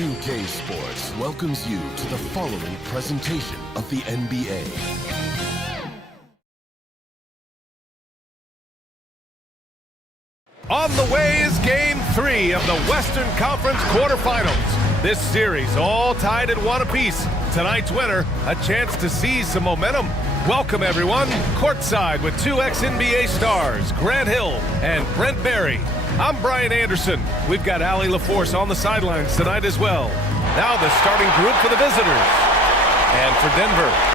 2K Sports welcomes you to the following presentation of the NBA. On the way is Game 3 of the Western Conference quarterfinals. This series all tied at 1 apiece. Tonight's winner, a chance to seize some momentum. Welcome, everyone. Courtside with two ex-NBA stars, Grant Hill and Brent Barry. I'm Brian Anderson. We've got Allie LaForce on the sidelines tonight as well. Now the starting group for the visitors. And for Denver.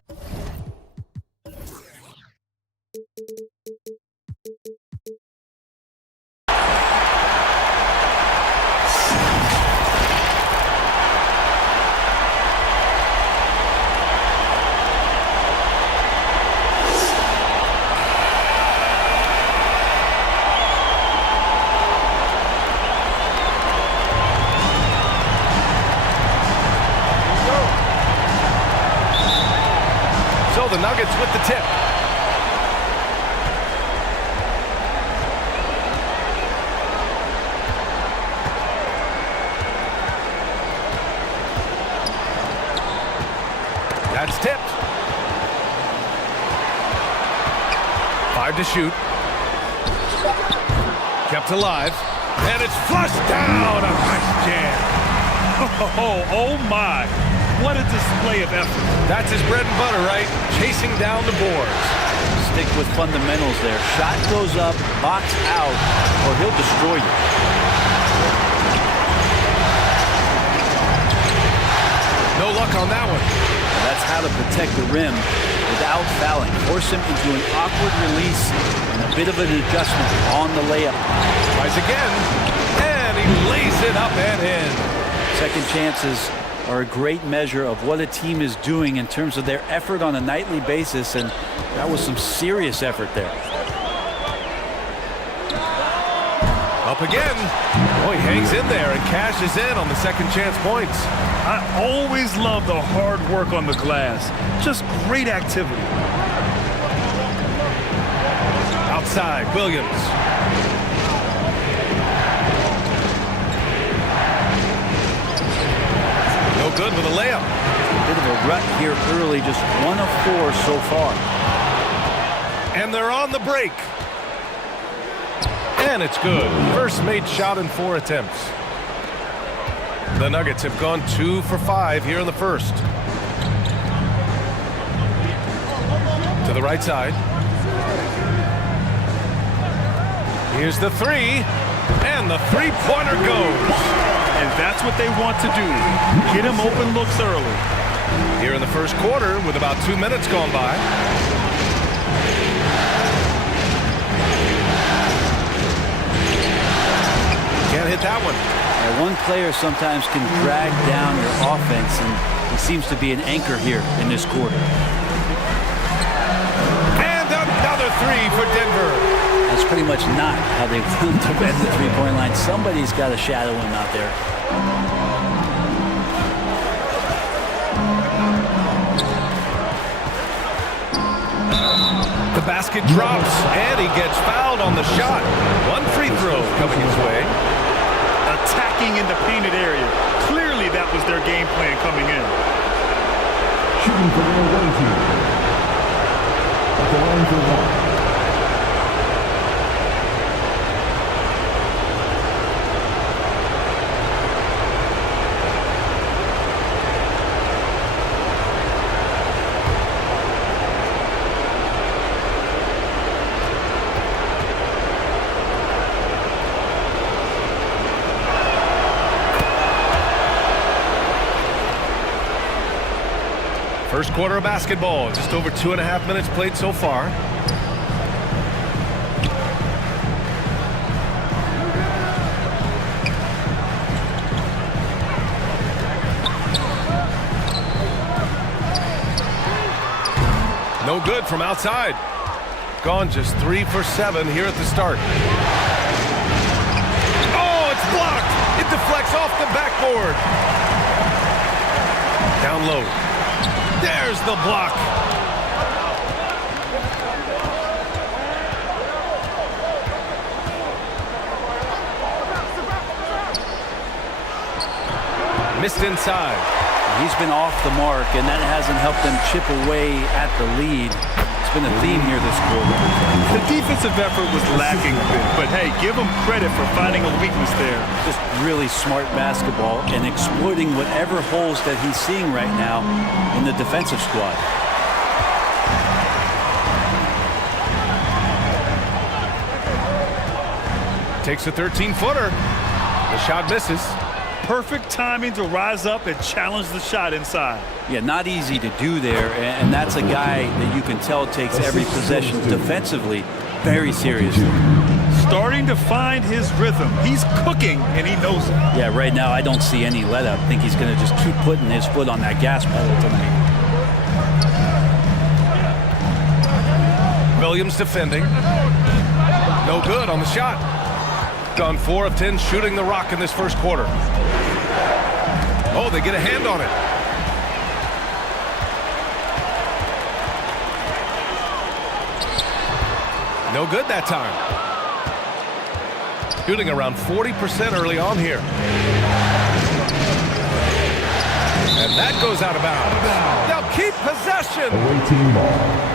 The Nuggets with the tip. That's tipped. 5 to shoot. Kept alive. And it's flushed down. A nice jam. Oh my. What a display of effort. That's his bread and butter, right? Chasing down the boards. Stick with fundamentals there. Shot goes up, box out, or he'll destroy you. No luck on that one. That's how to protect the rim without fouling. Force him into an awkward release and a bit of an adjustment on the layup. Tries again, and he lays it up and in. Second chances are a great measure of what a team is doing in terms of their effort on a nightly basis, and that was some serious effort there. Up again. Oh, he hangs in there and cashes in on the second chance points. I always love the hard work on the glass. Just great activity. Outside, Williams. No good with a layup. A bit of a rut here early, just 1 of 4 so far. And they're on the break. And it's good. First made shot in 4 attempts. The Nuggets have gone 2 for 5 here in the first. To the right side. Here's the 3. And the three-pointer goes. And that's what they want to do. Get him open looks early. Here in the first quarter with about 2 minutes gone by. Can't hit that one. One player sometimes can drag down your offense, and he seems to be an anchor here in this quarter. And another 3 for Denver. That's pretty much not how they want to bet the three-point line. Somebody's got to shadow him out there. The basket drops, and he gets fouled on the shot. 1 free throw coming his way. Attacking in the painted area. Clearly that was their game plan coming in. Shooting for their away team. At the line for 1. First quarter of basketball, just over 2.5 minutes played so far. No good from outside. Gone just 3 for 7 here at the start. Oh, it's blocked. It deflects off the backboard. Down low. There's the block. Missed inside. He's been off the mark, and that hasn't helped them chip away at the lead. It's been a theme here this quarter. The defensive effort was lacking a bit, but hey, give him credit for finding a weakness there. Just really smart basketball and exploiting whatever holes that he's seeing right now in the defensive squad. Takes a 13-footer. The shot misses. Perfect timing to rise up and challenge the shot inside. Yeah, not easy to do there, and that's a guy that you can tell takes every possession defensively very seriously. Starting to find his rhythm. He's cooking, and he knows it. Yeah, right now I don't see any let-up. I think he's going to just keep putting his foot on that gas pedal tonight. Williams defending. No good on the shot. Gone 4 of 10 shooting the rock in this first quarter. Oh, they get a hand on it. No good that time. Shooting around 40% early on here. And that goes out of bounds. They'll keep possession. Away team ball.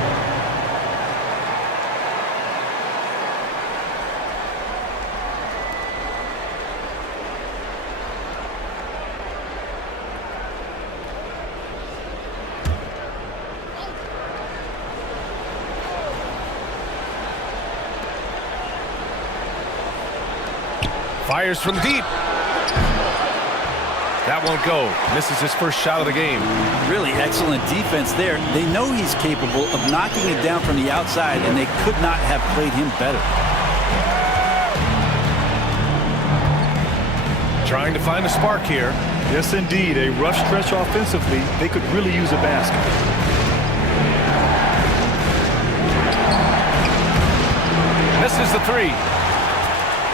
Fires from deep. That won't go. Misses his first shot of the game. Really excellent defense there. They know he's capable of knocking it down from the outside, and they could not have played him better. Trying to find a spark here. Yes, indeed. A rough stretch offensively. They could really use a basket. Misses the 3.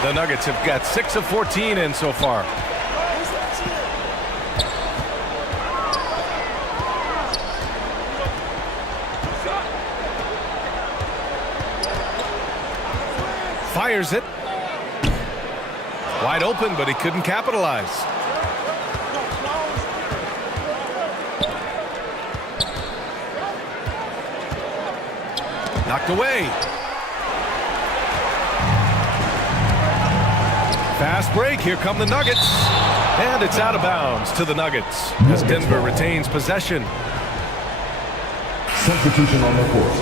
The Nuggets have got 6 of 14 in so far. Fires it. Wide open, but he couldn't capitalize. Knocked away. Fast break. Here come the Nuggets. And it's out of bounds to the Nuggets as Denver retains possession. Substitution on the court.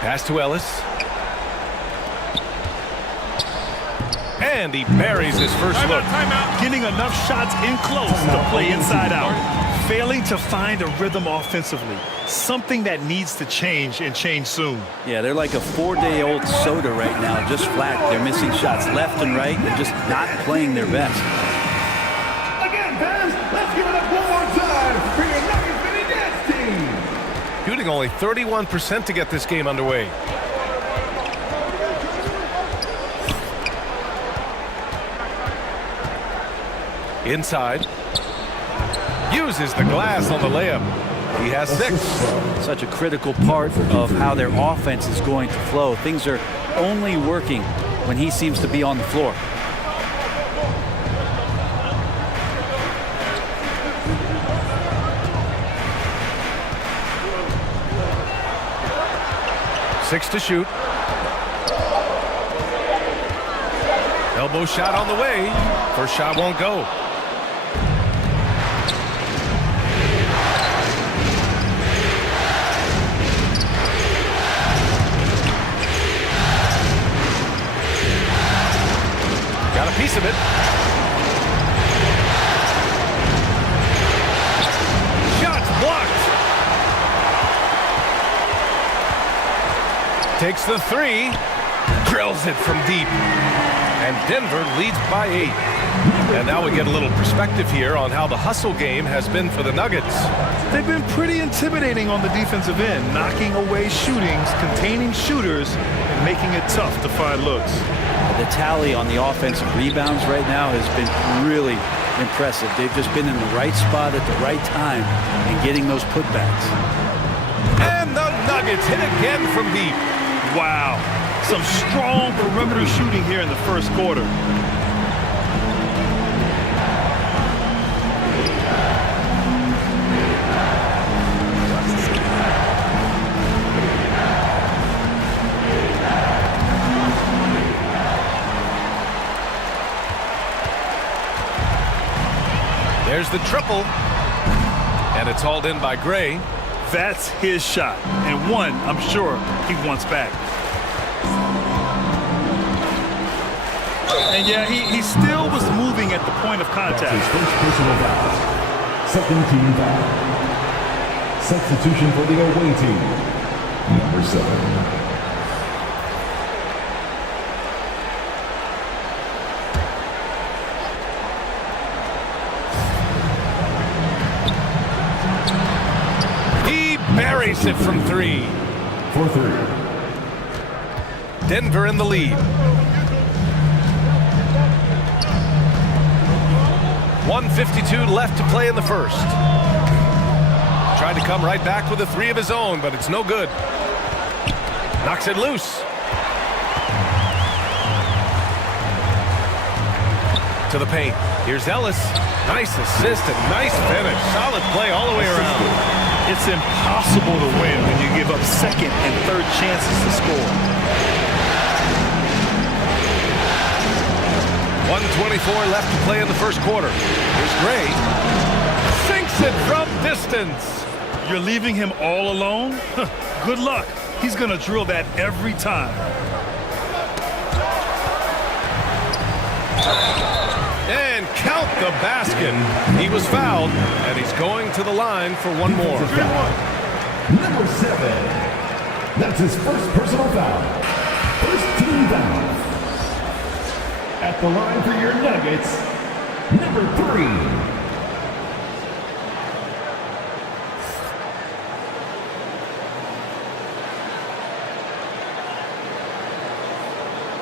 Pass to Ellis. And he buries his first look. Timeout. Getting enough shots in close to play inside out. Failing to find a rhythm offensively. Something that needs to change and change soon. Yeah, they're like a 4-day-old soda right now, just flat. They're missing shots left and right and just not playing their best. Again, fans, let's give it up one more time for your Nuggets mini dance team. Shooting only 31% to get this game underway. Inside. Uses the glass on the layup. He has 6. Such a critical part of how their offense is going to flow. Things are only working when he seems to be on the floor. Six to shoot. Elbow shot on the way. First shot won't go. Got a piece of it. Shots blocked. Takes the 3. Drills it from deep. And Denver leads by 8. And now we get a little perspective here on how the hustle game has been for the Nuggets. They've been pretty intimidating on the defensive end, knocking away shootings, containing shooters, and making it tough to find looks. The tally on the offensive rebounds right now has been really impressive. They've just been in the right spot at the right time and getting those putbacks. And the Nuggets hit again from deep. Wow, some strong perimeter shooting here in the first quarter. There's the triple, and it's hauled in by Gray. That's his shot, and one I'm sure he wants back. And yeah, he still was moving at the point of That's contact. his first personal foul. Second team foul. Substitution for the away team. Number 7. Buries it from 3. For 3. Denver in the lead. 1:52 left to play in the first. Tried to come right back with a 3 of his own, but it's no good. Knocks it loose. To the paint. Here's Ellis. Nice assist and nice finish. Solid play all the way around. It's impossible to win when you give up second and third chances to score. 1:24 left to play in the first quarter. Here's Gray. Sinks it from distance. You're leaving him all alone? Good luck. He's going to drill that every time. And count the basket. He was fouled, and he's going to the line for one more. Number 7. That's his first personal foul. First team foul. At the line for your Nuggets, number 3.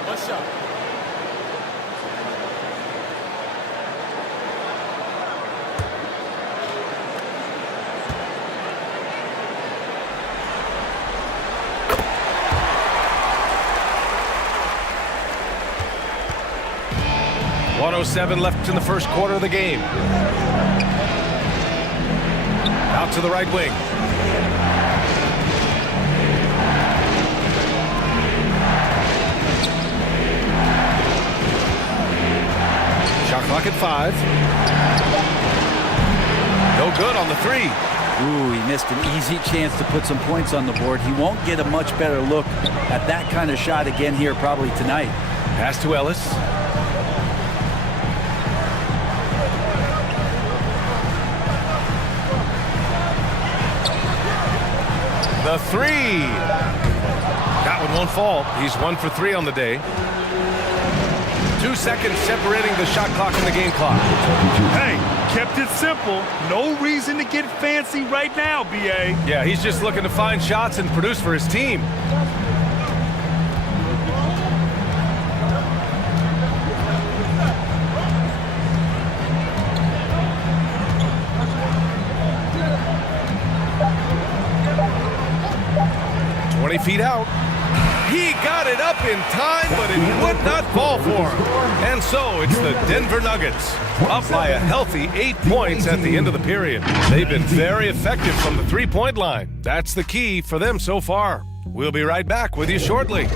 What's up? .107 left in the first quarter of the game. Out to the right wing. Shot clock at 5. No good on the 3. Ooh, he missed an easy chance to put some points on the board. He won't get a much better look at that kind of shot again here probably tonight. Pass to Ellis. The 3. That one won't fall. He's 1 for 3 on the day. 2 seconds separating the shot clock and the game clock. Hey, kept it simple. No reason to get fancy right now, BA. Yeah, he's just looking to find shots and produce for his team. Feet out. He got it up in time, but it would not fall for him. And so it's the Denver Nuggets up by a healthy 8 points at the end of the period. They've been very effective from the three-point line. That's the key for them so far. We'll be right back with you shortly.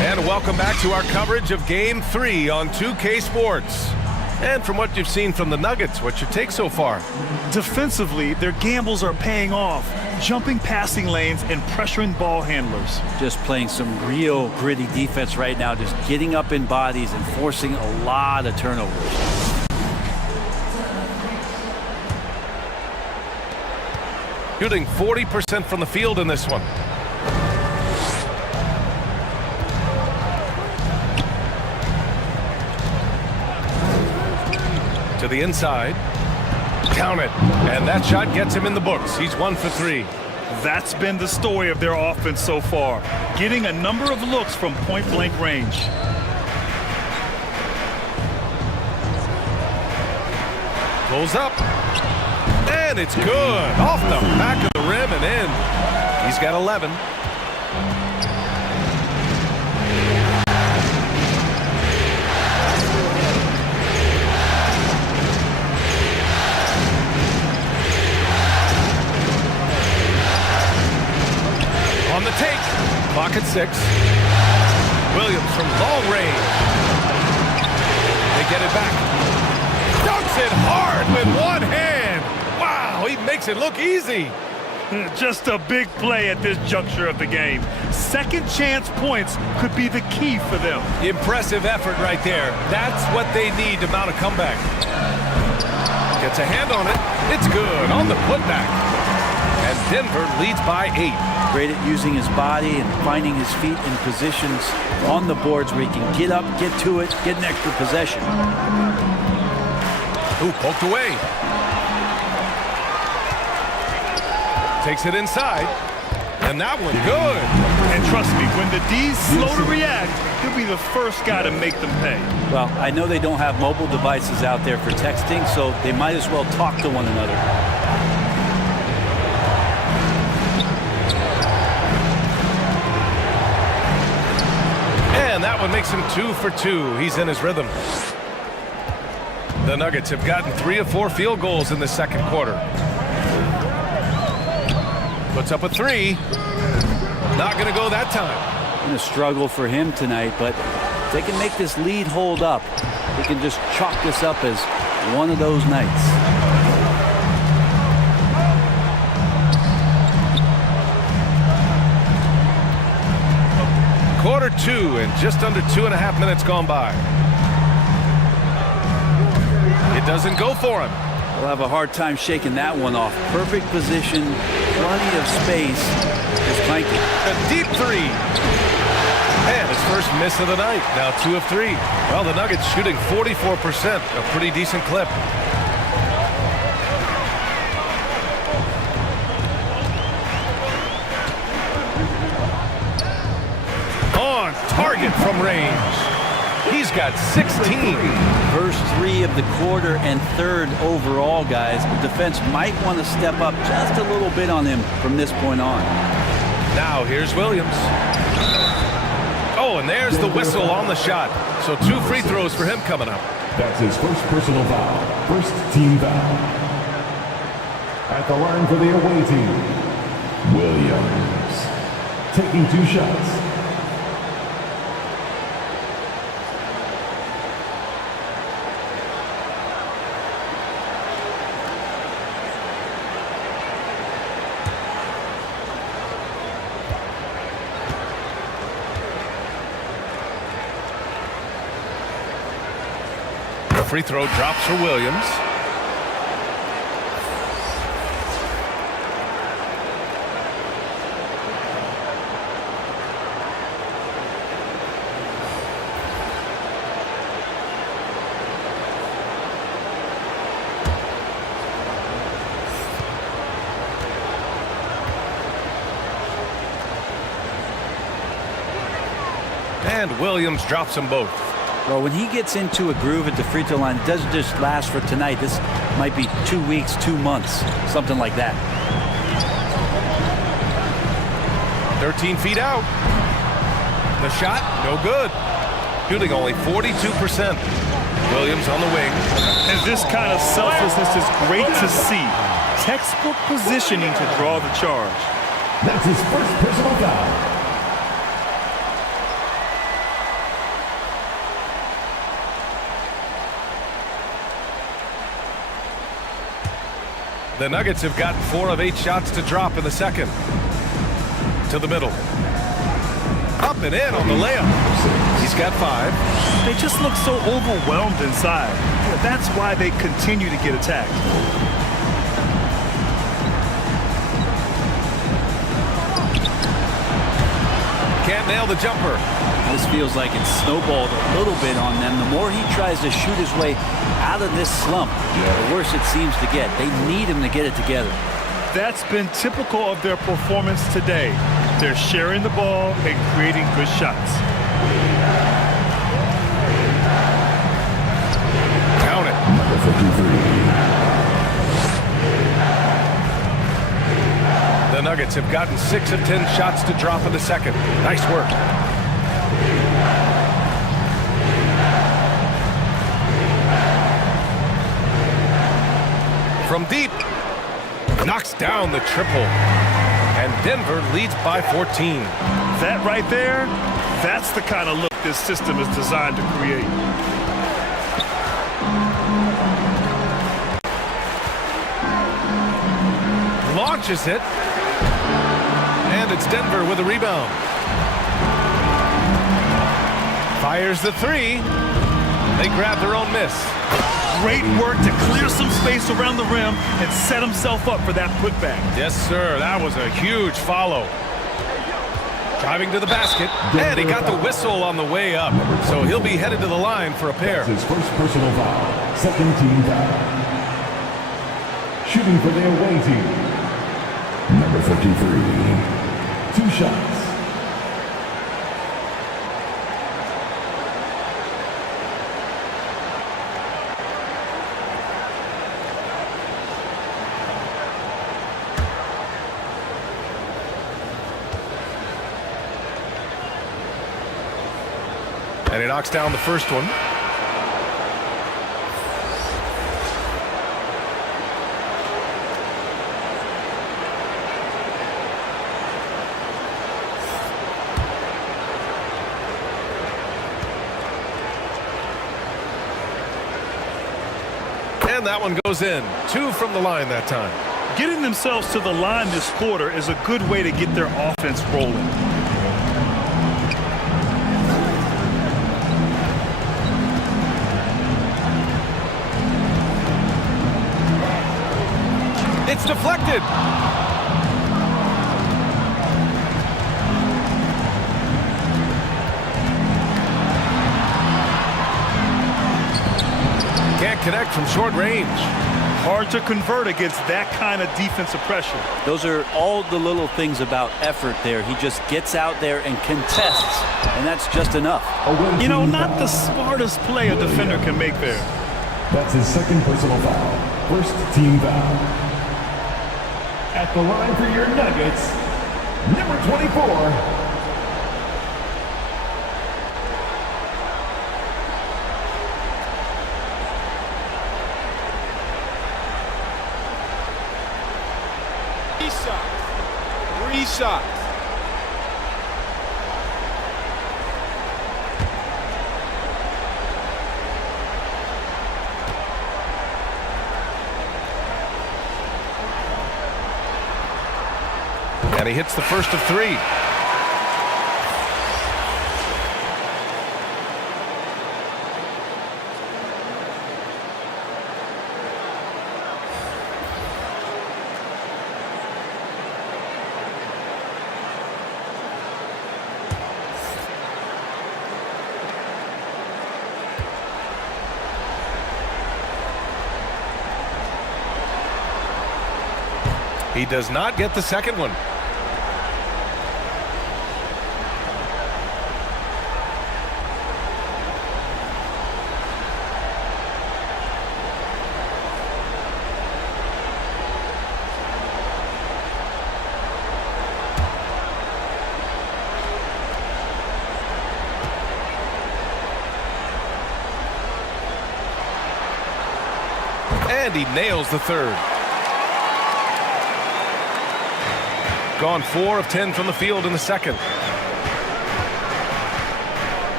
And welcome back to our coverage of Game 3 on 2K Sports. And from what you've seen from the Nuggets, what's your take so far? Defensively, their gambles are paying off, jumping passing lanes and pressuring ball handlers. Just playing some real gritty defense right now, just getting up in bodies and forcing a lot of turnovers. Shooting 40% from the field in this one. To the inside. Count it. And that shot gets him in the books. He's 1 for 3. That's been the story of their offense so far, getting a number of looks from point-blank range. Pulls up. And it's good. Off the back of the rim and in. He's got 11. On the take. Clock at 6. Williams from long range. They get it back. Dunks it hard with one hand. Wow, he makes it look easy. Just a big play at this juncture of the game. Second chance points could be the key for them. Impressive effort right there. That's what they need to mount a comeback. Gets a hand on it. It's good on the putback. And Denver leads by 8. Great at using his body and finding his feet in positions on the boards where he can get up, get to it, get an extra possession. Ooh, poked away. Takes it inside. And that one good. And trust me, when the D's slow to react, he'll be the first guy to make them pay. Well, I know they don't have mobile devices out there for texting, so they might as well talk to one another. And that one makes him 2 for 2. He's in his rhythm. The Nuggets have gotten 3 of 4 field goals in the second quarter. Puts up a 3. Not going to go that time. Been a struggle for him tonight, but if they can make this lead hold up, they can just chalk this up as one of those nights. Quarter 2 and just under 2.5 minutes gone by. It doesn't go for him. We'll have a hard time shaking that one off. Perfect position, plenty of space. Just clanking. A deep 3. And his first miss of the night. Now 2 of 3. Well, the Nuggets shooting 44%. A pretty decent clip. On target from range. He's got 16. First 3 of the quarter and third overall, guys. The defense might want to step up just a little bit on him from this point on. Now here's Williams. Oh, and there's the whistle on the shot. So 2 free throws for him coming up. That's his first personal foul. First team foul. At the line for the away team, Williams. Taking 2 shots. Free throw drops for Williams. And Williams drops them both. Well, when he gets into a groove at the free throw line, it doesn't just last for tonight. This might be 2 weeks, 2 months, something like that. 13 feet out. The shot, no good. Shooting only 42%. Williams on the wing. And this kind of selflessness is great to see. Textbook positioning to draw the charge. That's his first personal foul. The Nuggets have gotten 4 of 8 shots to drop in the second. To the middle. Up and in on the layup. He's got 5. They just look so overwhelmed inside. That's why they continue to get attacked. Can't nail the jumper. This feels like it's snowballed a little bit on them. The more he tries to shoot his way out of this slump, the worse it seems to get. They need him to get it together. That's been typical of their performance today. They're sharing the ball and creating good shots. Count it. Number 53. The Nuggets have gotten 6 of 10 shots to drop in the second. Nice work. From deep. Knocks down the triple. And Denver leads by 14. That right there, that's the kind of look this system is designed to create. Launches it. And it's Denver with a rebound. Fires the 3. They grab their own miss. Great work to clear some space around the rim and set himself up for that putback. Yes, sir. That was a huge follow. Driving to the basket. And he got the whistle on the way up. So he'll be headed to the line for a pair. That's his first personal foul. Second team foul. Shooting for the away team. Number 53. 2 shots. And he knocks down the first one. And that one goes in. 2 from the line that time. Getting themselves to the line this quarter is a good way to get their offense rolling. It's deflected. Can't connect from short range. Hard to convert against that kind of defensive pressure. Those are all the little things about effort there. He just gets out there and contests, and that's just enough. You know, not the smartest play a defender can make there. That's his second personal foul. First team foul. At the line for your Nuggets, number 24. Three shots. And he hits the first of 3. He does not get the second one. And he nails the third. Gone 4 of 10 from the field in the second.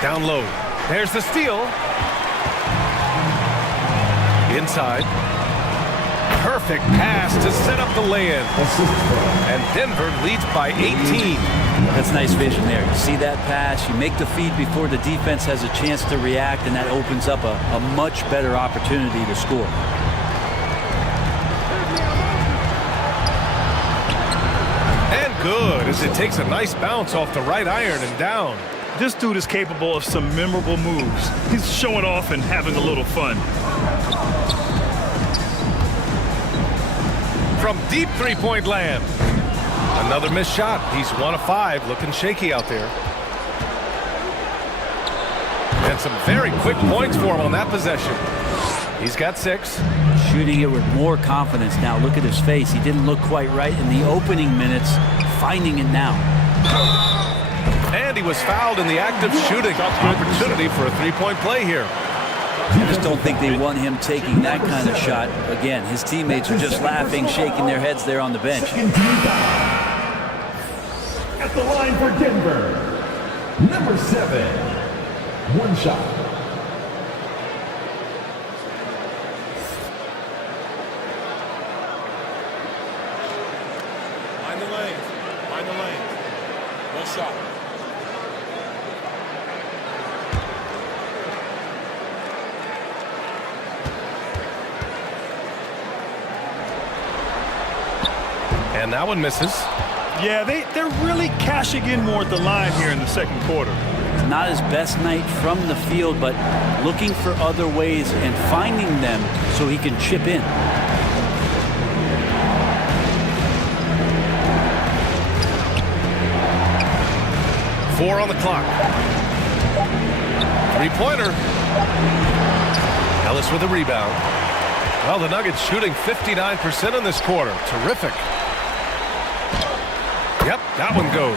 Down low. There's the steal. Inside. Perfect pass to set up the lay-in. And Denver leads by 18. That's nice vision there. You see that pass, you make the feed before the defense has a chance to react, and that opens up a much better opportunity to score. And good, as it takes a nice bounce off the right iron and down. This dude is capable of some memorable moves. He's showing off and having a little fun. From deep three-point land. Another missed shot. He's 1 of 5, looking shaky out there. And some very quick points for him on that possession. He's got 6. Shooting it with more confidence now. Look at his face. He didn't look quite right in the opening minutes. Finding it now. And he was fouled in the act of shooting. Opportunity for a three-point play here. I just don't think they want him taking that kind of shot. Again, his teammates are just laughing, shaking their heads there on the bench. At the line for Denver, number 7. 1 shot. Mind the lanes. Mind the lanes. 1 shot. And that one misses. Yeah, they're really cashing in more at the line here in the second quarter. Not his best night from the field, but looking for other ways and finding them so he can chip in. Four on the clock. Three-pointer. Ellis with a rebound. Well, the Nuggets shooting 59% in this quarter. Terrific. Yep, that one goes.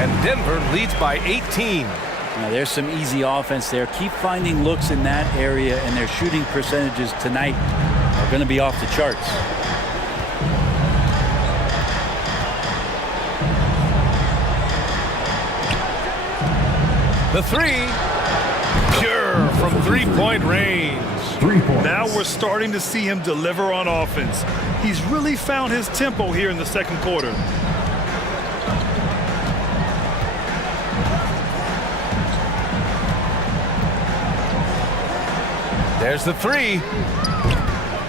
And Denver leads by 18. Now, there's some easy offense there. Keep finding looks in that area, and their shooting percentages tonight are going to be off the charts. The three, pure from three-point range. 3 points. Now we're starting to see him deliver on offense. He's really found his tempo here in the second quarter. There's the three.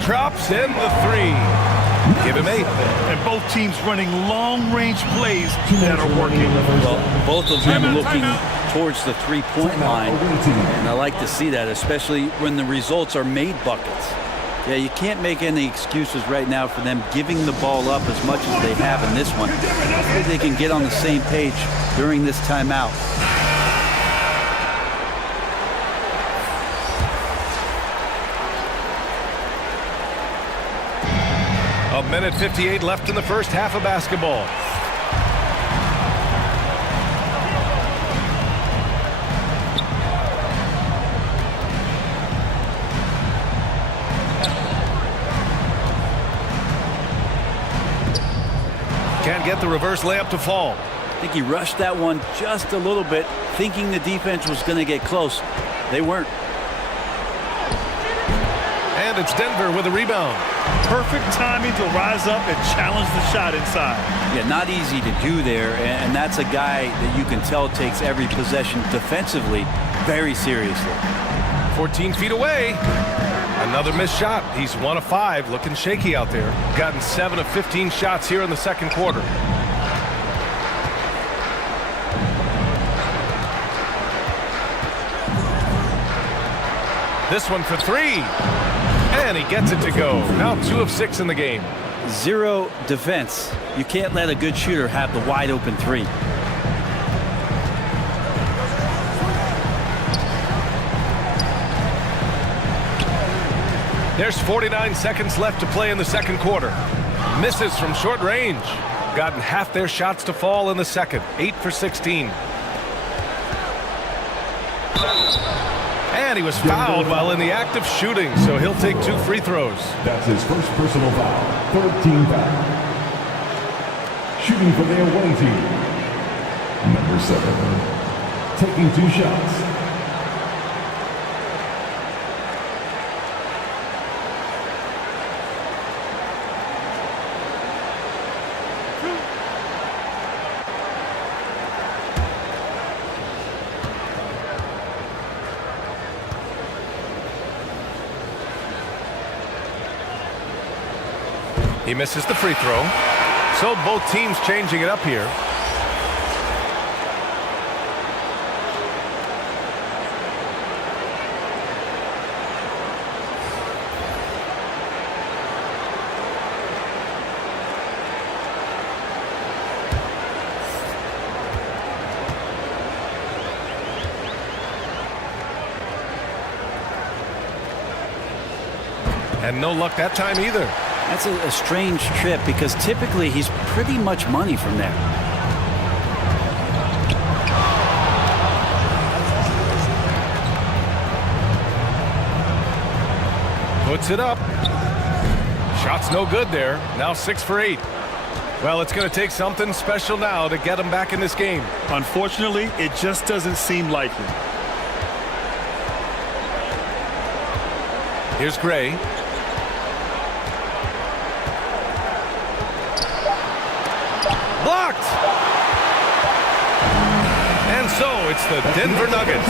Drops in the three. Give him 8. And both teams running long-range plays that are working. Well, both of them looking towards the three-point line, and I like to see that, especially when the results are made buckets. Yeah, you can't make any excuses right now for them giving the ball up as much as they have in this one. Hopefully they can get on the same page during this timeout. A minute 58 left in the first half of basketball. Can't get the reverse layup to fall. I think he rushed that one just a little bit, thinking the defense was going to get close. They weren't. And it's Denver with a rebound. Perfect timing to rise up and challenge the shot inside. Yeah, not easy to do there, and that's a guy that you can tell takes every possession defensively very seriously. 14 feet away. Another missed shot. He's 1 of 5, looking shaky out there. Gotten 7 of 15 shots here in the second quarter. This one for 3. And he gets it to go. Now 2 of 6 in the game. Zero defense. You can't let a good shooter have the wide open 3. There's 49 seconds left to play in the second quarter. Misses from short range. Gotten half their shots to fall in the second. 8 for 16. And he was fouled while in the act of shooting, so he'll take 2 free throws. That's his first personal foul. 13 foul. Shooting for the away team. Number 7. Taking 2 shots. He misses the free throw. So both teams changing it up here. And no luck that time either. That's a strange trip because typically he's pretty much money from there. Puts it up. Shot's no good there. Now 6 for 8. Well, it's going to take something special now to get him back in this game. Unfortunately, it just doesn't seem likely. Here's Gray. Blocked! And so it's the Denver Nuggets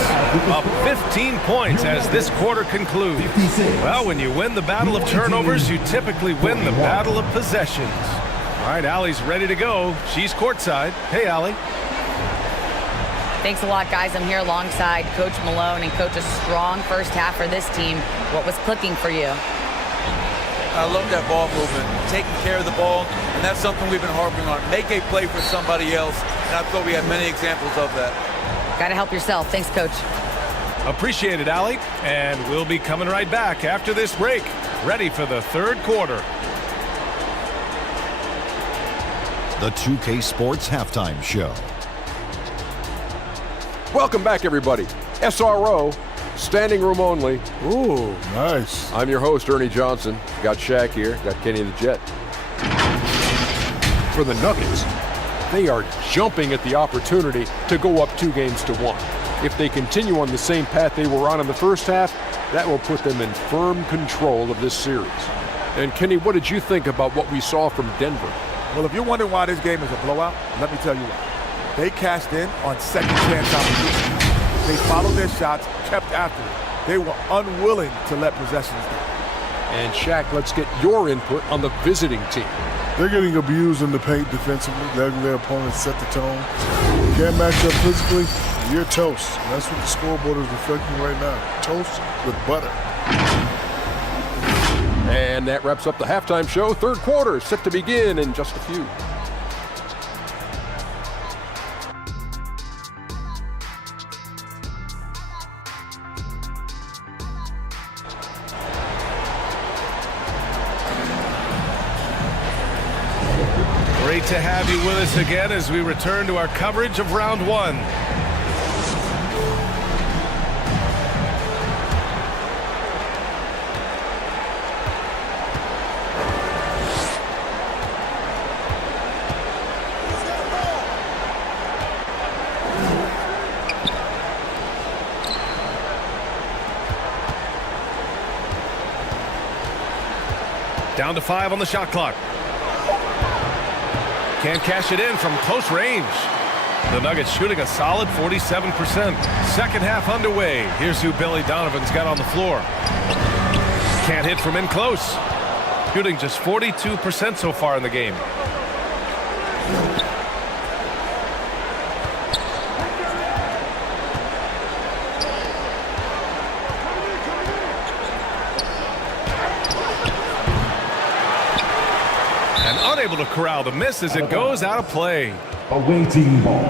up 15 points as this quarter concludes. Well, when you win the battle of turnovers, you typically win the battle of possessions. All right, Allie's ready to go. She's courtside. Hey, Allie. Thanks a lot, guys. I'm here alongside Coach Malone and Coach, a strong first half for this team. What was clicking for you? I love that ball movement, taking care of the ball, and that's something we've been harping on. Make a play for somebody else, and I thought we had many examples of that. Got to help yourself. Thanks, Coach. Appreciate it, Allie. And we'll be coming right back after this break, ready for the third quarter. The 2K Sports Halftime Show. Welcome back, everybody. SRO, standing room only. Ooh, nice. I'm your host, Ernie Johnson. Got Shaq here, got Kenny the Jet. For the Nuggets, they are jumping at the opportunity to go up 2-1. If they continue on the same path they were on in the first half, that will put them in firm control of this series. And Kenny, what did you think about what we saw from Denver? Well, if you're wondering why this game is a blowout, let me tell you why. They cashed in on second chance opportunities. They followed their shots, kept after it. They were unwilling to let possessions go. And Shaq, let's get your input on the visiting team. They're getting abused in the paint defensively, letting their opponents set the tone. You can't match up physically, you're toast. And that's what the scoreboard is reflecting right now. Toast with butter. And that wraps up the halftime show. Third quarter is set to begin in just a few. Great to have you with us again as we return to our coverage of round one. Down to 5 on the shot clock. Can't cash it in from close range. The Nuggets shooting a solid 47%. Second half underway. Here's who Billy Donovan's got on the floor. Can't hit from in close. Shooting just 42% so far in the game. Unable to corral the miss as it goes out of play. Awaiting ball.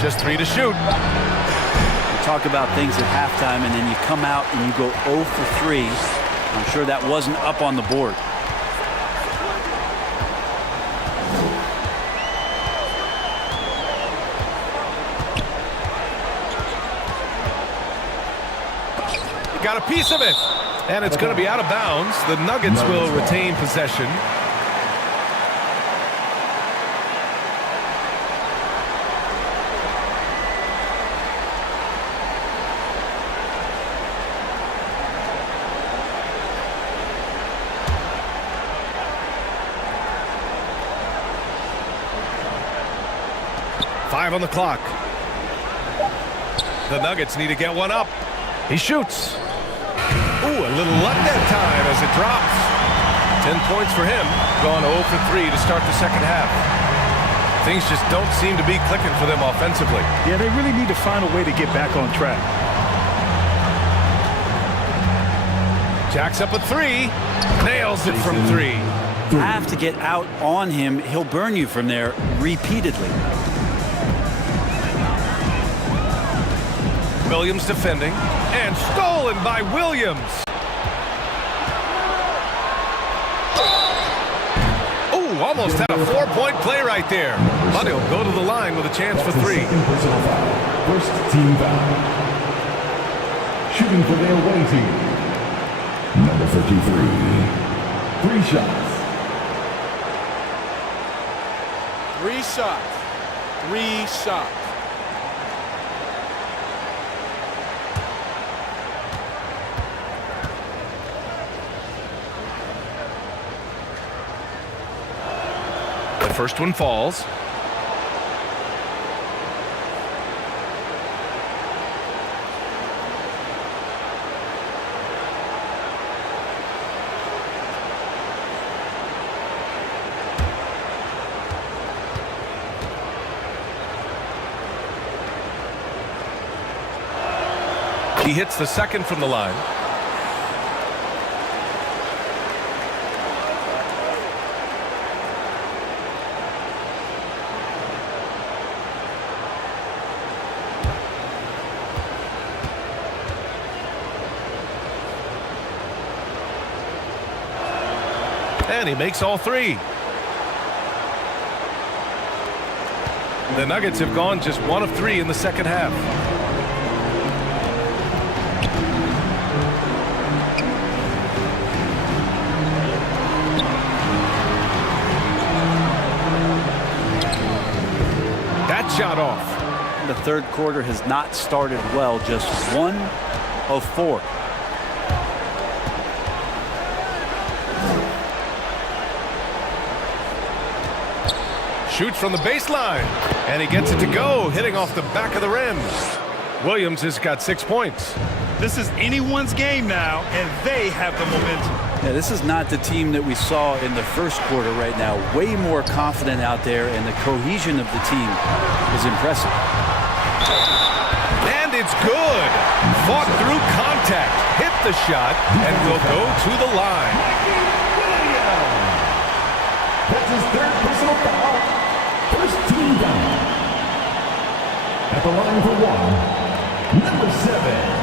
Just 3 to shoot. Talk about things at halftime, and then you come out and you go 0 for 3. I'm sure that wasn't up on the board. Got a piece of it, and it's going to be out of bounds. The Nuggets will retain possession. 5 on the clock. The Nuggets need to get one up. He shoots. Ooh, a little luck that time as it drops. 10 points for him. Gone 0 for 3 to start the second half. Things just don't seem to be clicking for them offensively. Yeah, they really need to find a way to get back on track. Jacks up a 3. Nails it from 3. Have to get out on him. He'll burn you from there repeatedly. Williams defending, and stolen by Williams. Ooh, almost had a 4-point play right there. But he'll go to the line with a chance for 3. Personal foul. First team foul. Shooting for the away team. Number 53. 3 shots. 3 shots. 3 shots. The first one falls. He hits the second from the line. And he makes all 3. The Nuggets have gone just 1 of 3 in the second half. That shot off. The third quarter has not started well. Just 1 of 4. Shoots from the baseline, and he gets it to go, hitting off the back of the rim. Williams has got 6 points. This is anyone's game now, and they have the momentum. Yeah, this is not the team that we saw in the first quarter right now. Way more confident out there, and the cohesion of the team is impressive. And it's good. Fought through contact, hit the shot, and will go to the line. That's his 3rd personal foul. First team down. At the line for 1, number 7.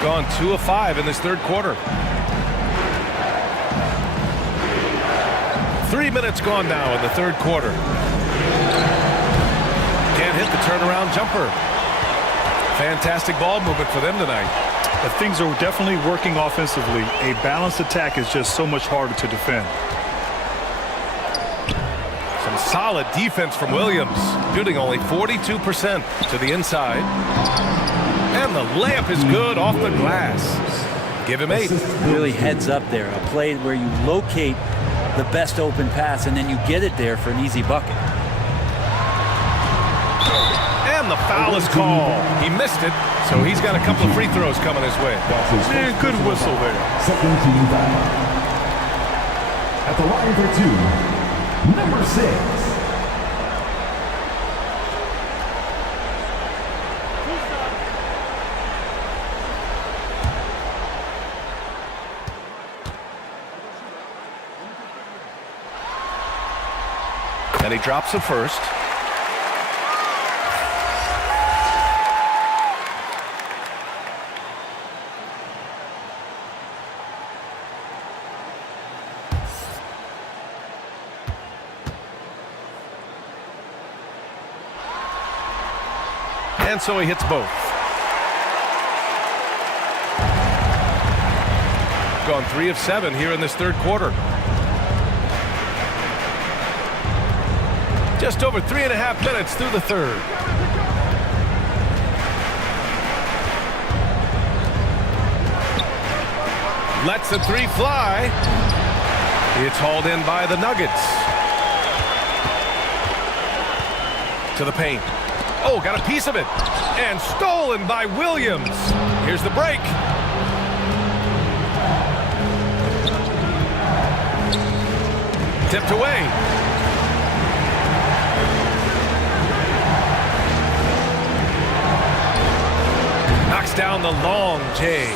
Gone 2 of 5 in this third quarter. 3 minutes gone now in the third quarter. Can't hit the turnaround jumper. Fantastic ball movement for them tonight. But things are definitely working offensively. A balanced attack is just so much harder to defend. Some solid defense from Williams. Shooting only 42% to the inside. And the layup is good off the glass. Give him 8. Really heads up there. A play where you locate the best open pass and then you get it there for an easy bucket. And the foul is called. He missed it, so he's got a couple of free throws coming his way. And good whistle there. Second team foul. At the line for 2, number 6. And he drops the first. And so he hits both. Gone 3 of 7 here in this third quarter. Just over 3.5 minutes through the third. Lets the three fly. It's hauled in by the Nuggets. To the paint. Oh, got a piece of it. And stolen by Williams. Here's the break. Tipped away. Knocks down the long J.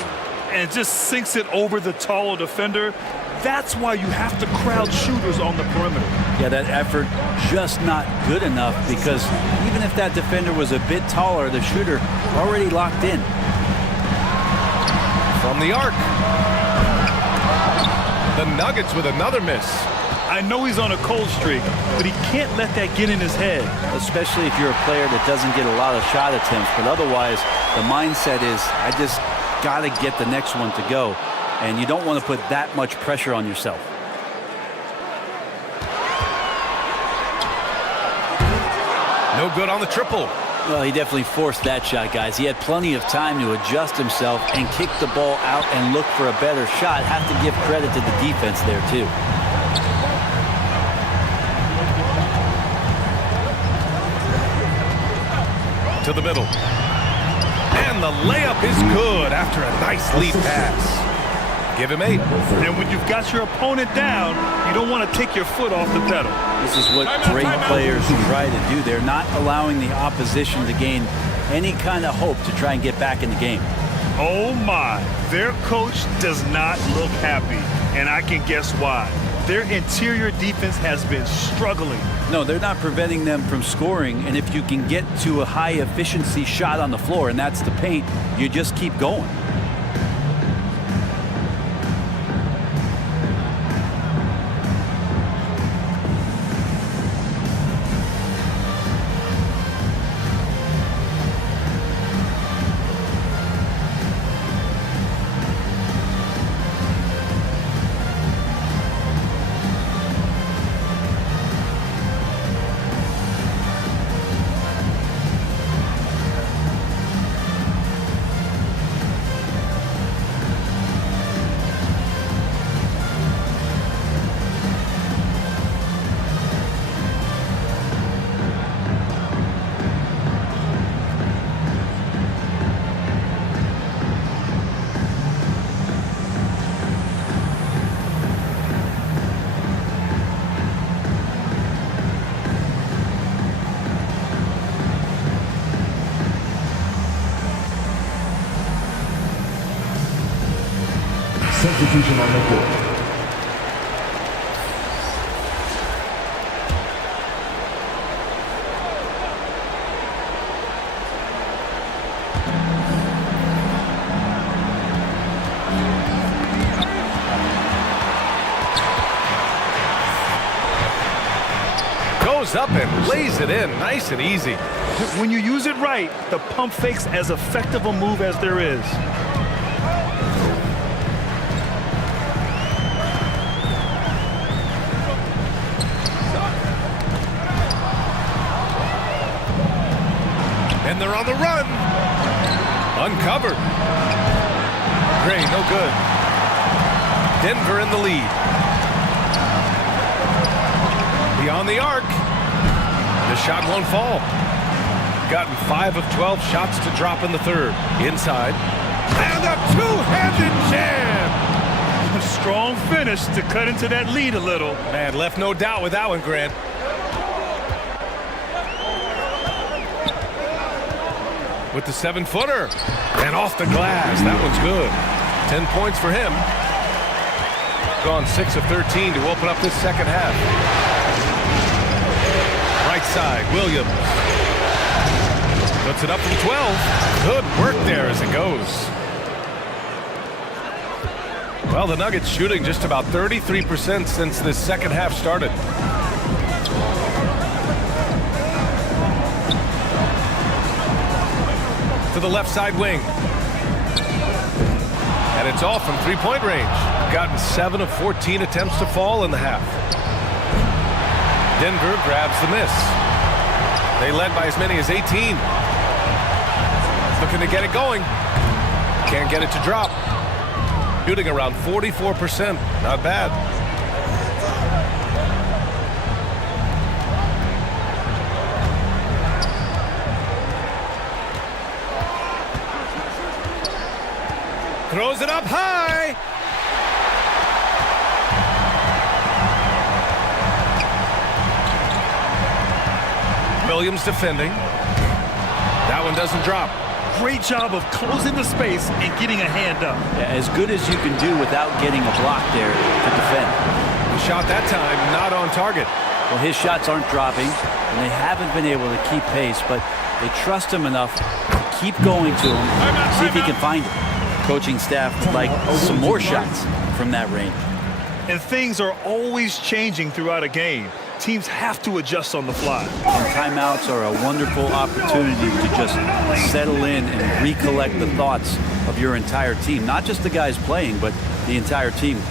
And just sinks it over the taller defender. That's why you have to crowd shooters on the perimeter. Yeah, that effort just not good enough, because even if that defender was a bit taller, the shooter already locked in. From the arc. The Nuggets with another miss. I know he's on a cold streak, but he can't let that get in his head. Especially if you're a player that doesn't get a lot of shot attempts, but otherwise the mindset is, I just got to get the next one to go. And you don't want to put that much pressure on yourself. No good on the triple. Well, he definitely forced that shot, guys. He had plenty of time to adjust himself and kick the ball out and look for a better shot. Have to give credit to the defense there, too. To the middle. And the layup is good after a nice lead pass. Give him 8. And when you've got your opponent down, you don't want to take your foot off the pedal. This is what great players try to do. They're not allowing the opposition to gain any kind of hope to try and get back in the game. Oh my, their coach does not look happy, and I can guess why. Their interior defense has been struggling. No, they're not preventing them from scoring, and if you can get to a high efficiency shot on the floor, and that's the paint, you just keep going. Substitution on the court. Goes up and lays it in, nice and easy. When you use it right, the pump fake's as effective a move as there is. And they're on the run. Uncovered. Gray, no good. Denver in the lead. Beyond the arc. The shot won't fall. Gotten 5 of 12 shots to drop in the third. Inside. And a two-handed jam. A strong finish to cut into that lead a little. Man, left no doubt with that one, Grant. With the 7-footer. And off the glass. That one's good. 10 points for him. Gone 6 of 13 to open up this second half. Right side, Williams. Puts it up from 12. Good work there as it goes. Well, the Nuggets shooting just about 33% since this second half started. To the left side wing. And it's all from three-point range. Gotten 7 of 14 attempts to fall in the half. Denver grabs the miss. They led by as many as 18. Looking to get it going. Can't get it to drop. Shooting around 44%. Not bad. Throws it up high. Williams defending. That one doesn't drop. Great job of closing the space and getting a hand up. Yeah, as good as you can do without getting a block there to defend. The shot that time not on target. Well, his shots aren't dropping, and they haven't been able to keep pace, but they trust him enough to keep going to him, see if he can find it. Coaching staff would like some more shots from that range. And things are always changing throughout a game. Teams have to adjust on the fly. And timeouts are a wonderful opportunity to just settle in and recollect the thoughts of your entire team. Not just the guys playing, but the entire team.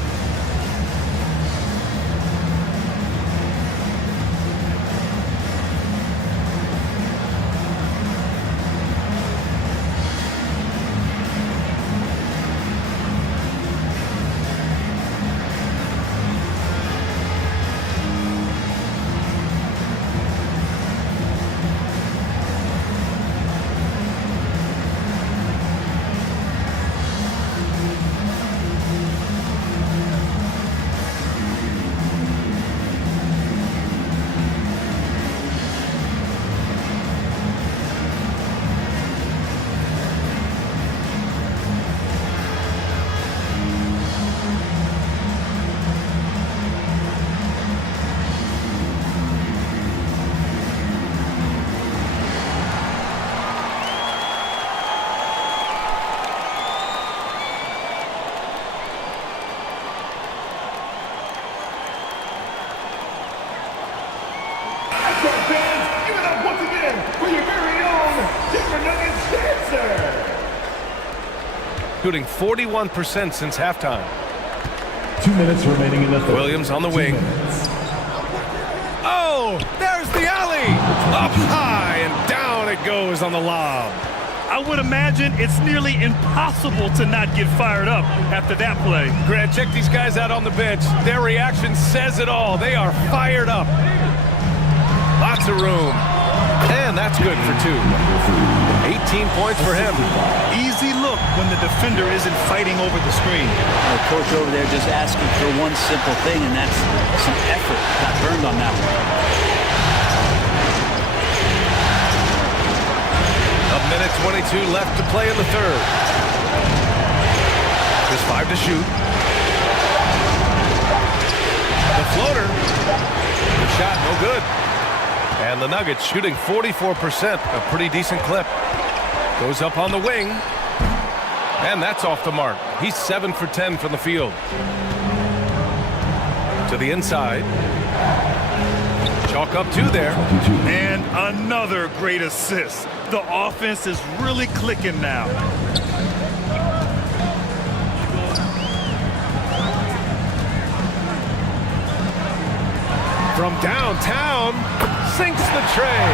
Fans, give it up once again for your very own Denver Nuggets dancer. Shooting 41% since halftime. 2 minutes remaining in the third. Williams on the wing. Oh, there's the alley. Up high and down it goes on the lob. I would imagine it's nearly impossible to not get fired up after that play. Grant, check these guys out on the bench. Their reaction says it all. They are fired up. Lots of room. And that's good for 2. 18 points for him. Easy look when the defender isn't fighting over the screen. The coach over there just asking for one simple thing, and that's some effort. Got burned on that one. A minute 22 left to play in the third. There's 5 to shoot. The floater. The shot no good. And the Nuggets shooting 44%, a pretty decent clip. Goes up on the wing. And that's off the mark. He's 7 for 10 from the field. To the inside. Chalk up 2 there. And another great assist. The offense is really clicking now. From downtown, sinks the tray.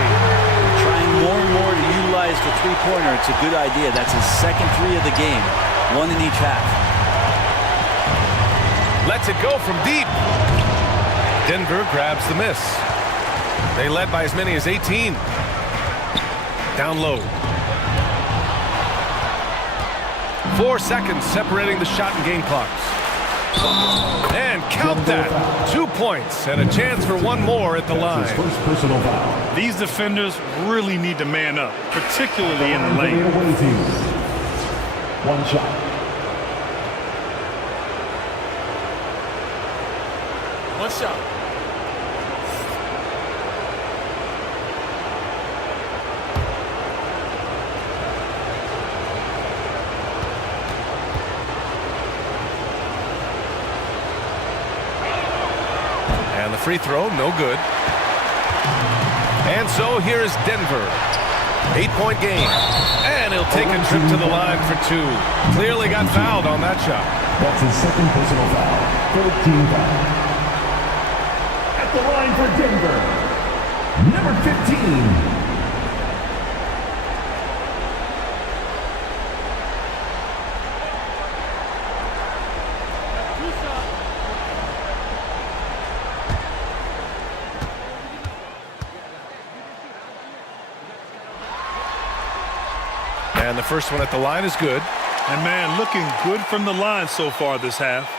Trying more and more to utilize the three-pointer. It's a good idea. That's his second 3 of the game. 1 in each half. Lets it go from deep. Denver grabs the miss. They led by as many as 18. Down low. 4 seconds separating the shot and game clocks. And count that. 2 points and a chance for 1 more at the line. First personal foul. These defenders really need to man up, particularly in the lane. 1 shot. One shot. And the free throw, no good. And so here is Denver. 8-point game. And he'll take a trip to the line for 2. Clearly got fouled on that shot. That's his second personal foul. 13 foul. At the line for Denver, number 15. And the first one at the line is good. And man, looking good from the line so far this half.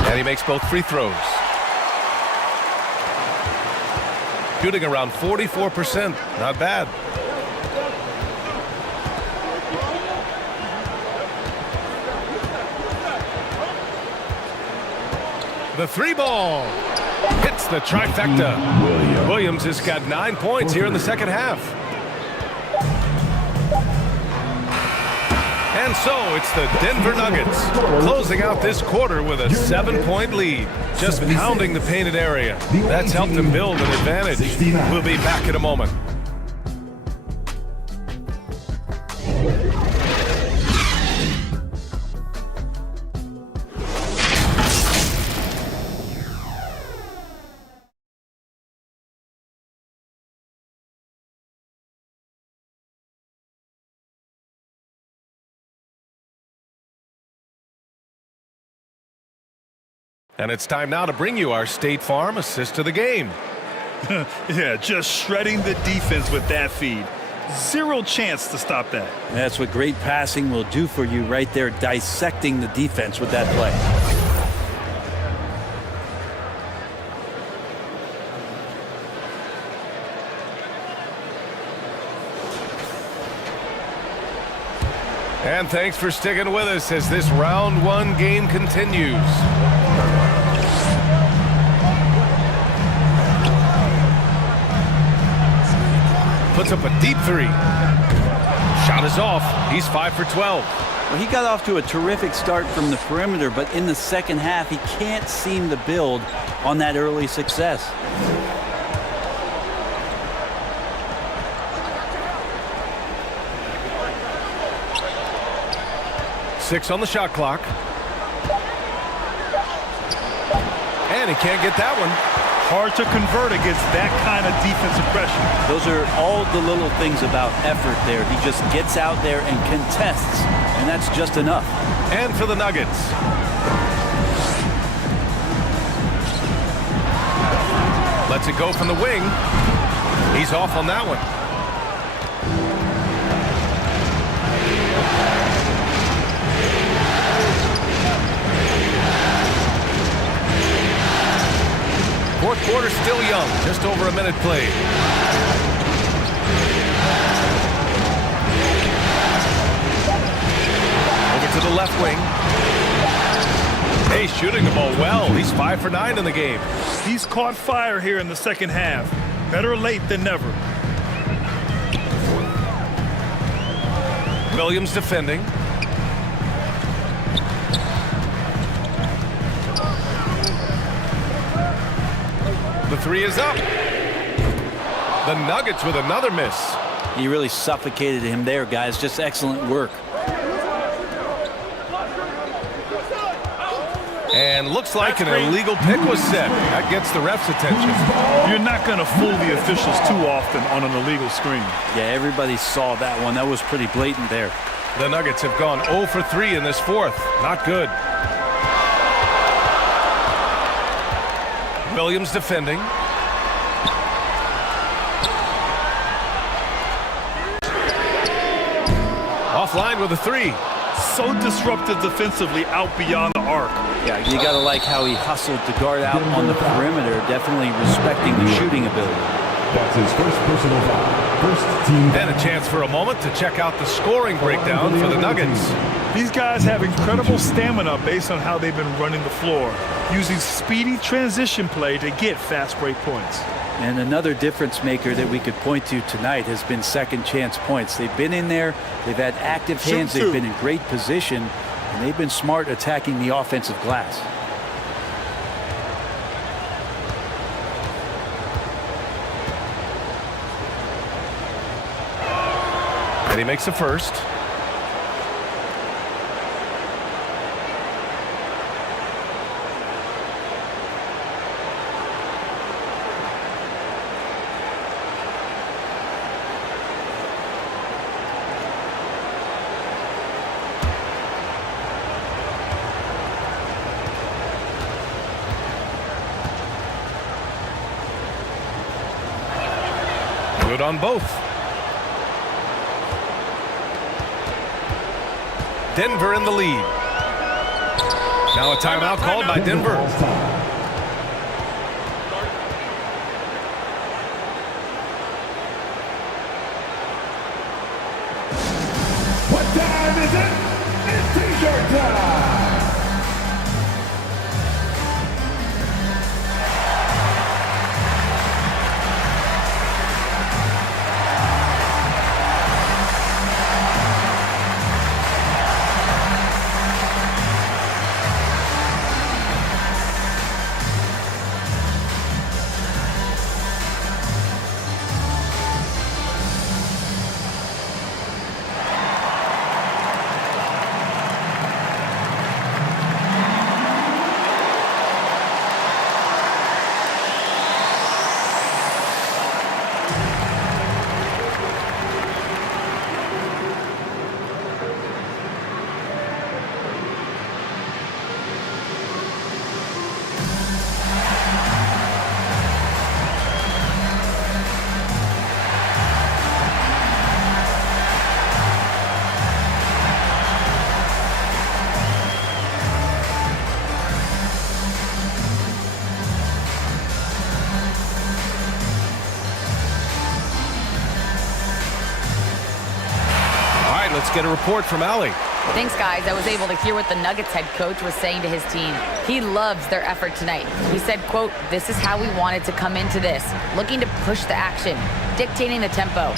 And he makes both free throws. Shooting around 44%. Not bad. The three ball hits the trifecta. Williams has got 9 points here in the second half. And so it's the Denver Nuggets closing out this quarter with a 7-point lead. Just pounding the painted area. That's helped them build an advantage. We'll be back in a moment. And it's time now to bring you our State Farm assist of the game. Yeah, just shredding the defense with that feed. Zero chance to stop that. That's what great passing will do for you right there, dissecting the defense with that play. And thanks for sticking with us as this round one game continues. Puts up a deep three. Shot is off. He's 5 for 12. Well, he got off to a terrific start from the perimeter, but in the second half, he can't seem to build on that early success. Six on the shot clock. And he can't get that one. Hard to convert against that kind of defensive pressure. Those are all the little things about effort there. He just gets out there and contests, and that's just enough. And for the Nuggets. Lets it go from the wing. He's off on that one. Fourth quarter still young, just over a minute played. Over to the left wing. Hey, shooting the ball well. He's 5 for 9 in the game. He's caught fire here in the second half. Better late than never. Williams defending. The three is up. The Nuggets with another miss. He really suffocated him there, guys. Just excellent work. And looks like an illegal pick was set. That gets the ref's attention. You're not going to fool the officials too often on an illegal screen. Yeah, everybody saw that one. That was pretty blatant there. The Nuggets have gone 0 for 3 in this fourth. Not good. Williams defending. Offline with a three. So disruptive defensively out beyond the arc. Yeah, you got to like how he hustled to guard out on the perimeter, definitely respecting the shooting ability. That's his first personal foul. First team. And a chance for a moment to check out the scoring breakdown for the Nuggets. These guys have incredible stamina based on how they've been running the floor, using speedy transition play to get fast break points. And another difference maker that we could point to tonight has been second chance points. They've been in there, they've had active hands, they've been in great position, and they've been smart attacking the offensive glass. And he makes the first. Good on both. Denver in the lead. Now a timeout called by Denver. What time is it? It's t-shirt time! Let's get a report from Allie. Thanks, guys. I was able to hear what the Nuggets head coach was saying to his team. He loves their effort tonight. He said, quote, "This is how we wanted to come into this, looking to push the action, dictating the tempo.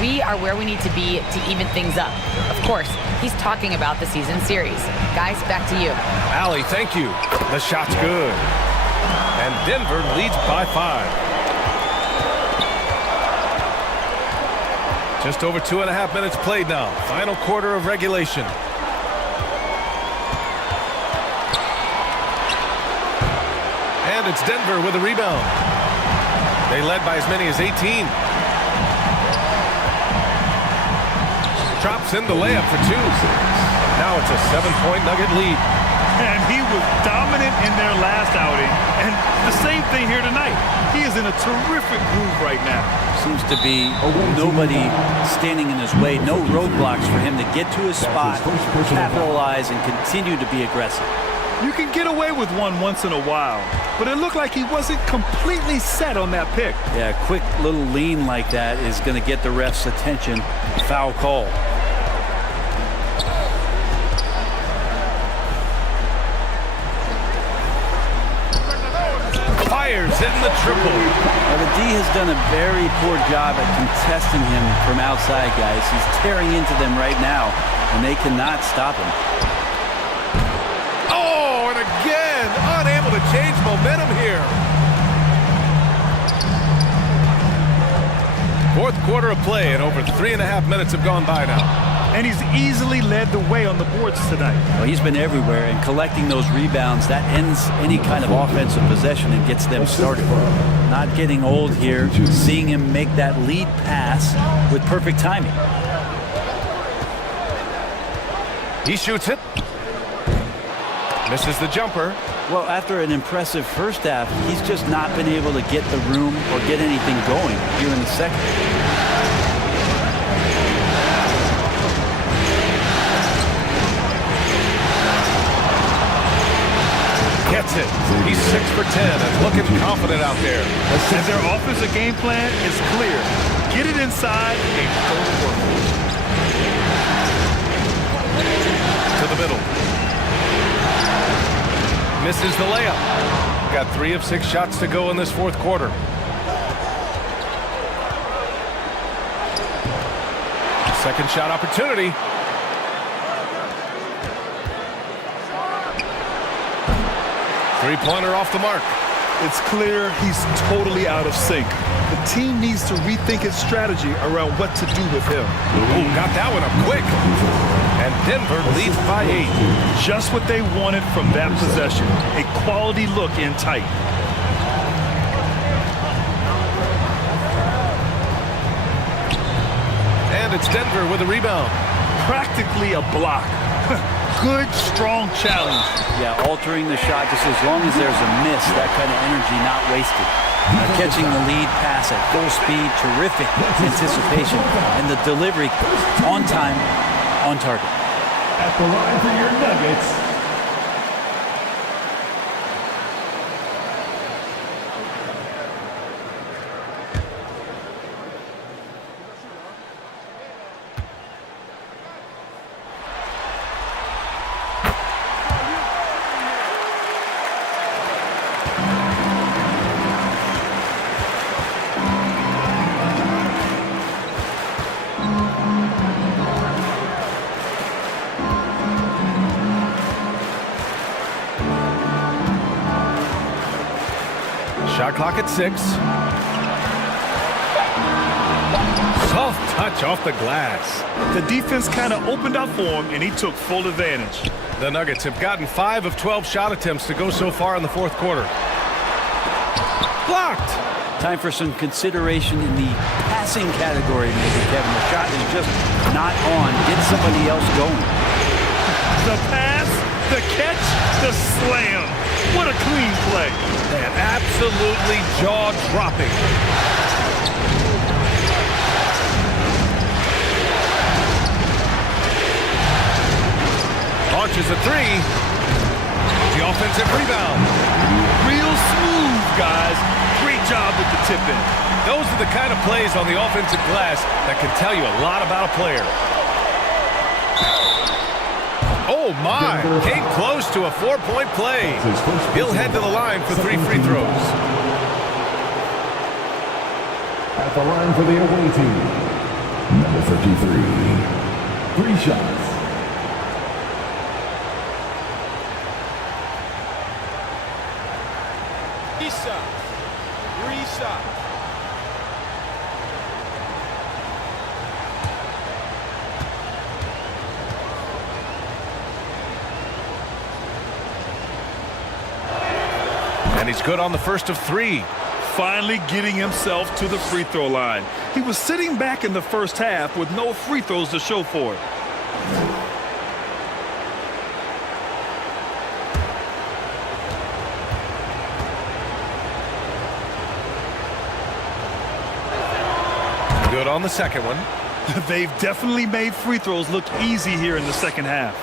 We are where we need to be to even things up." Of course, he's talking about the season series. Guys, back to you. Allie, thank you. The shot's good. And Denver leads by 5. Just over 2.5 minutes played now. Final quarter of regulation. And it's Denver with a rebound. They led by as many as 18. Drops in the layup for 2. Now it's a 7-point Nugget lead. And he was dominant in their last outing. And the same thing here tonight. He is in a terrific groove right now. Seems to be nobody standing in his way. No roadblocks for him to get to his spot, capitalize, and continue to be aggressive. You can get away with one once in a while, but it looked like he wasn't completely set on that pick. Yeah, a quick little lean like that is going to get the ref's attention. Foul call. Hitting the triple. Now, the D has done a very poor job at contesting him from outside, guys. He's tearing into them right now, and they cannot stop him. Oh, and again, unable to change momentum here. Fourth quarter of play, and over 3.5 minutes have gone by now. And he's easily led the way on the boards tonight. Well, he's been everywhere, and collecting those rebounds, that ends any kind of offensive possession and gets them started. Not getting old here, seeing him make that lead pass with perfect timing. He shoots it. Misses the jumper. Well, after an impressive first half, he's just not been able to get the room or get anything going here in the second. Gets it. He's 6 for 10 and looking confident out there. And their offensive game plan is clear. Get it inside and go to work. To the middle. Misses the layup. Got 3 of 6 shots to go in this fourth quarter. Second shot opportunity. Three-pointer off the mark. It's clear he's totally out of sync. The team needs to rethink its strategy around what to do with him. Ooh, got that one up quick. And Denver leads by 8. Just what they wanted from that possession. A quality look in tight. And it's Denver with a rebound. Practically a block. Good, strong challenge. Yeah, altering the shot just as long as there's a miss, that kind of energy not wasted. Catching the lead pass at full speed, terrific anticipation, and the delivery on time, on target. At the line for your Nuggets, Shot clock at 6. Soft touch off the glass. The defense kind of opened up for him, and he took full advantage. The Nuggets have gotten 5 of 12 shot attempts to go so far in the fourth quarter. Blocked. Time for some consideration in the passing category, maybe, Kevin. The shot is just not on. Get somebody else going. The pass, the catch, the slam. What a clean play. Man, absolutely jaw-dropping. Launches a 3. The offensive rebound. Real smooth, guys. Great job with the tip-in. Those are the kind of plays on the offensive glass that can tell you a lot about a player. Oh, my. Came close to a 4-point play. He'll head to the line for 3 free throws. at the line for the away team, number 53. 3 shots. And he's good on the first of 3. Finally getting himself to the free throw line. He was sitting back in the first half with no free throws to show for it. Good on the second one. They've definitely made free throws look easy here in the second half.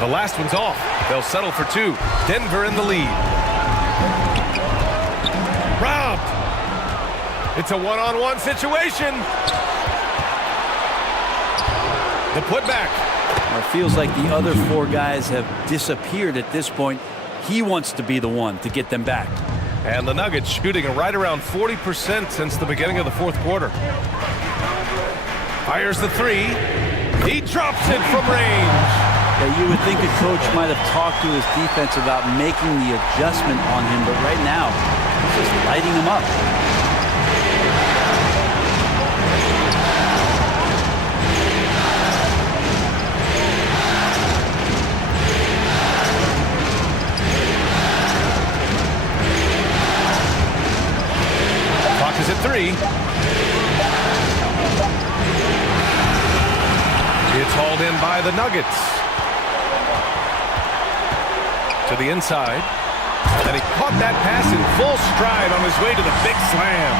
The last one's off. They'll settle for 2. Denver in the lead. Robbed. It's a one-on-one situation. The putback. Well, it feels like the other 4 guys have disappeared at this point. He wants to be the one to get them back. And the Nuggets shooting right around 40% since the beginning of the fourth quarter. Fires the 3. He drops it from range. Yeah, you would think a coach might have talked to his defense about making the adjustment on him, but right now, he's just lighting him up. Clock is at 3. It's hauled in by the Nuggets. To the inside, and he caught that pass in full stride on his way to the big slam.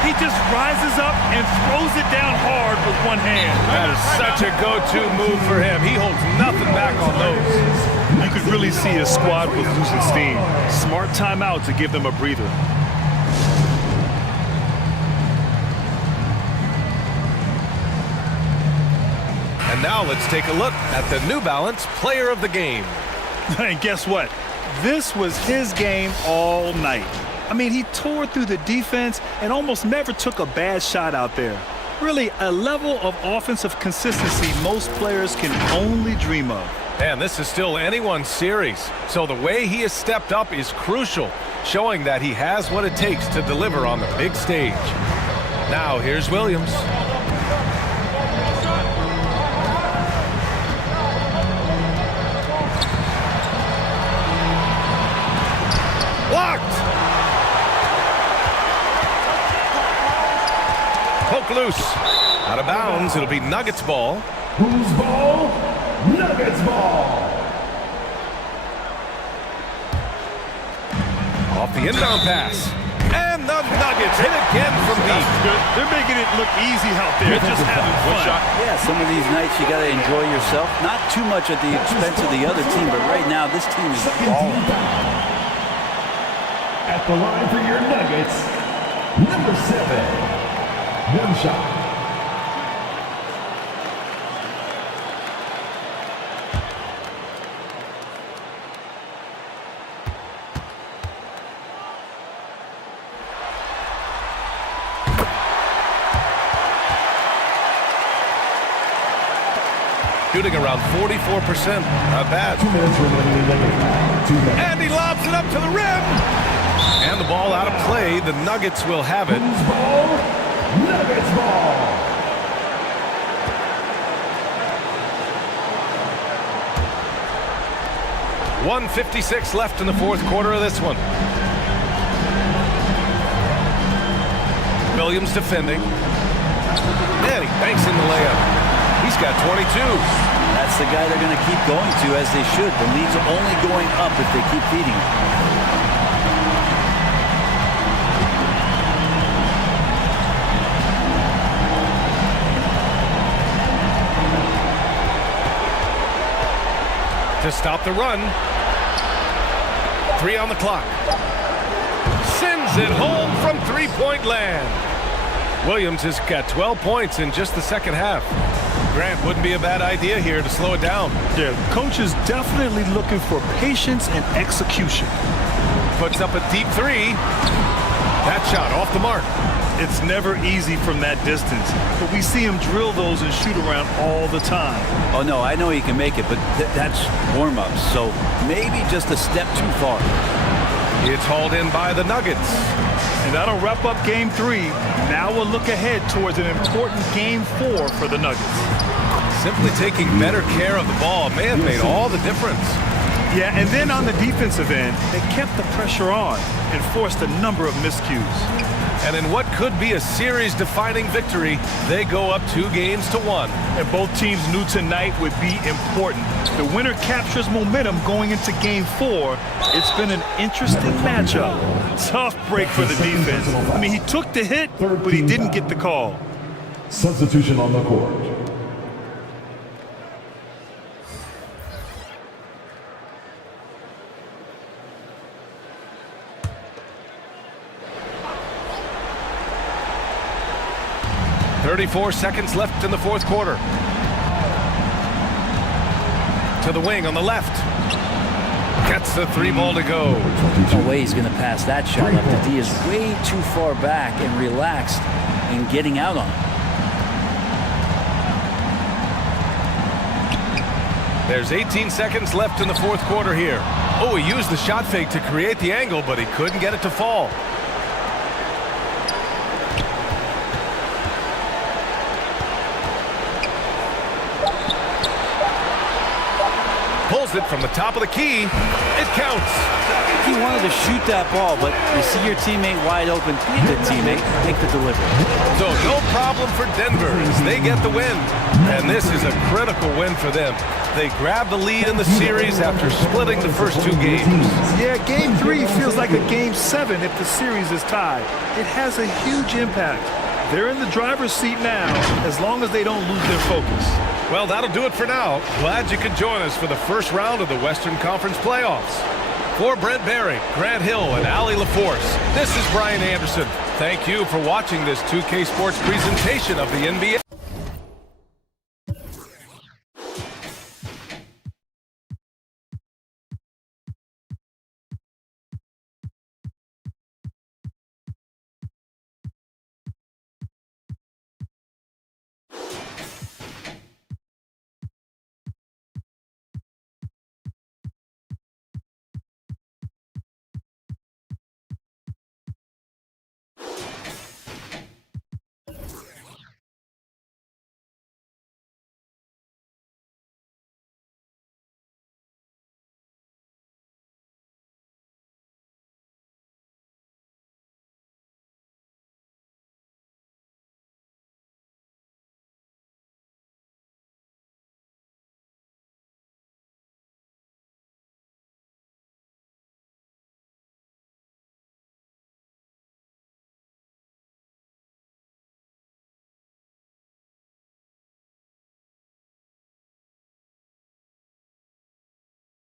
He just rises up and throws it down hard with one hand. That is such a go-to move for him. He holds nothing back on those. You could really see his squad was losing steam. Smart timeout to give them a breather. And now let's take a look at the New Balance Player of the Game. And guess what? This was his game all night. I mean, he tore through the defense and almost never took a bad shot out there. Really, a level of offensive consistency most players can only dream of. And this is still anyone's series, so the way he has stepped up is crucial, showing that he has what it takes to deliver on the big stage. Now, here's Williams. Blocked! Poke loose. Out of bounds, it'll be Nuggets ball. Whose ball? Nuggets ball. Off the inbound pass. And the Nuggets hit again from deep. They're making it look easy out there, just having fun. Yeah, some of these nights you got to enjoy yourself. Not too much at the expense of the other team, but right now this team is balling. At the line for your Nuggets, number 7. One shot. Shooting around 44%. Not bad. 2 minutes remaining. And he lobs it up to the rim. And the ball out of play. The Nuggets will have it. Whose ball? Nuggets ball. .156 left in the fourth quarter of this one. Williams defending. And he banks in the layup. He's got 22. That's the guy they're going to keep going to, as they should. The lead's only going up if they keep feeding him. To stop the run. 3 on the clock. Sends it home from three-point land. Williams has got 12 points in just the second half. Grant, wouldn't be a bad idea here to slow it down. Yeah, the coach is definitely looking for patience and execution. Puts up a deep 3. That shot off the mark. It's never easy from that distance, but we see him drill those and shoot around all the time. Oh, no, I know he can make it, but that's warm-ups, so maybe just a step too far. It's hauled in by the Nuggets. And that'll wrap up Game 3. Now we'll look ahead towards an important Game 4 for the Nuggets. Simply taking better care of the ball may have made all the difference. Yeah, and then on the defensive end, they kept the pressure on and forced a number of miscues. And in what could be a series-defining victory, they go up 2-1. And both teams knew tonight would be important. The winner captures momentum going into Game 4. It's been an interesting matchup. Tough break for the defense. I mean, he took the hit, but he didn't get the call. Substitution on the court. .34 seconds left in the fourth quarter. To the wing on the left. Gets the 3 ball to go. No way he's going to pass that shot up. The D is way too far back and relaxed in getting out on it. There's 18 seconds left in the fourth quarter here. Oh, he used the shot fake to create the angle, but he couldn't get it to fall. Pulls it from the top of the key. It counts. He wanted to shoot that ball, but you see your teammate wide open. Be a good teammate. Make the delivery. So no problem for Denver as they get the win. And this is a critical win for them. They grab the lead in the series after splitting the first 2 games. Yeah, Game 3 feels like a Game 7 if the series is tied. It has a huge impact. They're in the driver's seat now, as long as they don't lose their focus. Well, that'll do it for now. Glad you could join us for the first round of the Western Conference playoffs. For Brent Barry, Grant Hill, and Allie LaForce, this is Brian Anderson. Thank you for watching this 2K Sports presentation of the NBA.